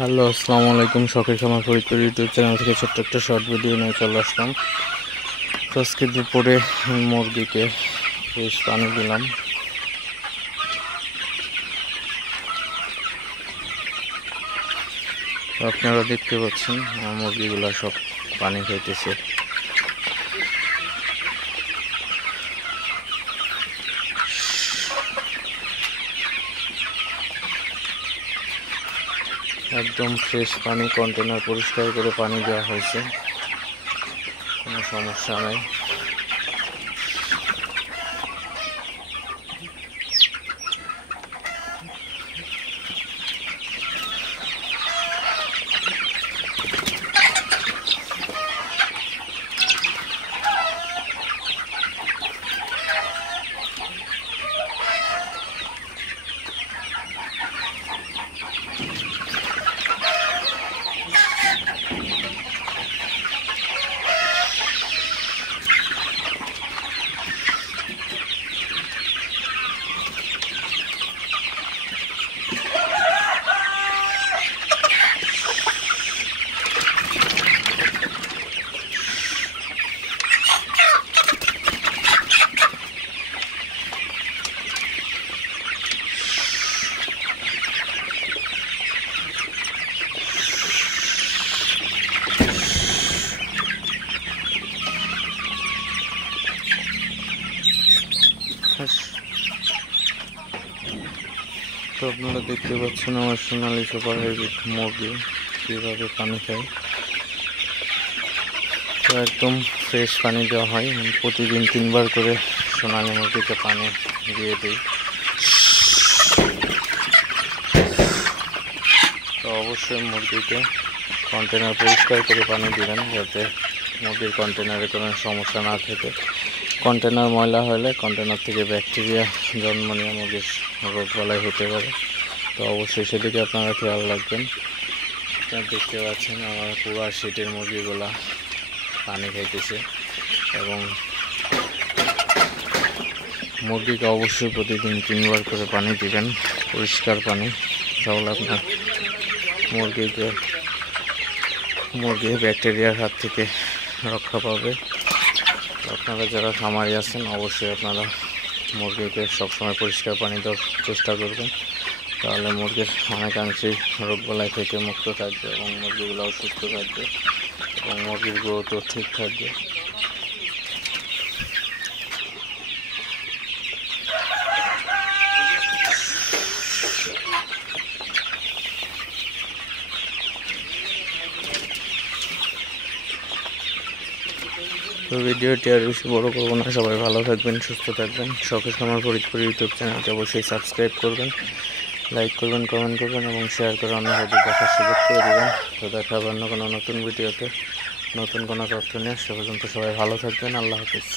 Hello, আসসালামু আলাইকুম। শখের খামার ফরিদপুর ইউটিউব চ্যানেল থেকে ছোট্ট একটা শর্ট ভিডিও নিয়ে চলে আসলাম। তো আজকে দুপুরে মুরগিকে বেশ পানি দিলাম। আপনারা দেখতে পাচ্ছেন আমার মুরগিগুলো সব পানি খাইতেছে। একদম ফ্রেশ পানি, কন্টেনার পরিষ্কার করে পানি দেওয়া হয়েছে, কোনো সমস্যা নেই। তো আপনারা দেখতে পাচ্ছেন আমার সোনালী সুপার হাইব্রিড মুরগি কীভাবে পানি খায়। তো একদম ফ্রেশ পানি দেওয়া হয়। প্রতিদিন 3 বার করে সোনালী মুরগিকে পানি দিয়ে দিই। তো অবশ্যই মুরগিকে কন্টেনার পরিষ্কার করে পানি দিবেন, যাতে মুরগির কন্টেনারে কোনো সমস্যা না থাকে। কন্টেনার ময়লা হলে কন্টেনার থেকে ব্যাকটেরিয়া জন্ম নিয়ে মুরগির রোগ বালাই হতে পারে। তো অবশ্যই সেদিকে আপনারা খেয়াল রাখবেন। আপনারা দেখতে পাচ্ছেন আমার পুরো শীতের মুরগিগুলা পানি খাইতেছে, এবং মুরগিকে অবশ্যই প্রতিদিন 3 বার করে পানি দিবেন, পরিষ্কার পানি। তাহলে আপনার মুরগি ব্যাকটেরিয়ার হাত থেকে রক্ষা পাবে। আপনারা যারা খামারি আছেন অবশ্যই আপনারা মুরগিকে সবসময় পরিষ্কার পানি দেওয়ার চেষ্টা করবেন, তাহলে মুরগির অনেকাংশেই রোগবালাই থেকে মুক্ত থাকবে এবং মুরগিগুলোও সুস্থ থাকবে এবং মুরগির গ্রোথও ঠিক থাকবে। তো ভিডিওটি আর বেশি বড় করবো না, সবাই ভালো থাকবেন, সুস্থ থাকবেন। শখের খামার ফরিদপুর ইউটিউব চ্যানেলটি অবশ্যই সাবস্ক্রাইব করবেন, লাইক করবেন, কমেন্ট করবেন এবং শেয়ার করে অন্যদের দেখার সুযোগ করে দেবেন। তো দেখা হবে অন্য কোনো নতুন ভিডিওতে নতুন কোনো তথ্য নিয়ে। সে পর্যন্ত সবাই ভালো থাকবেন। আল্লাহ হাফিজ।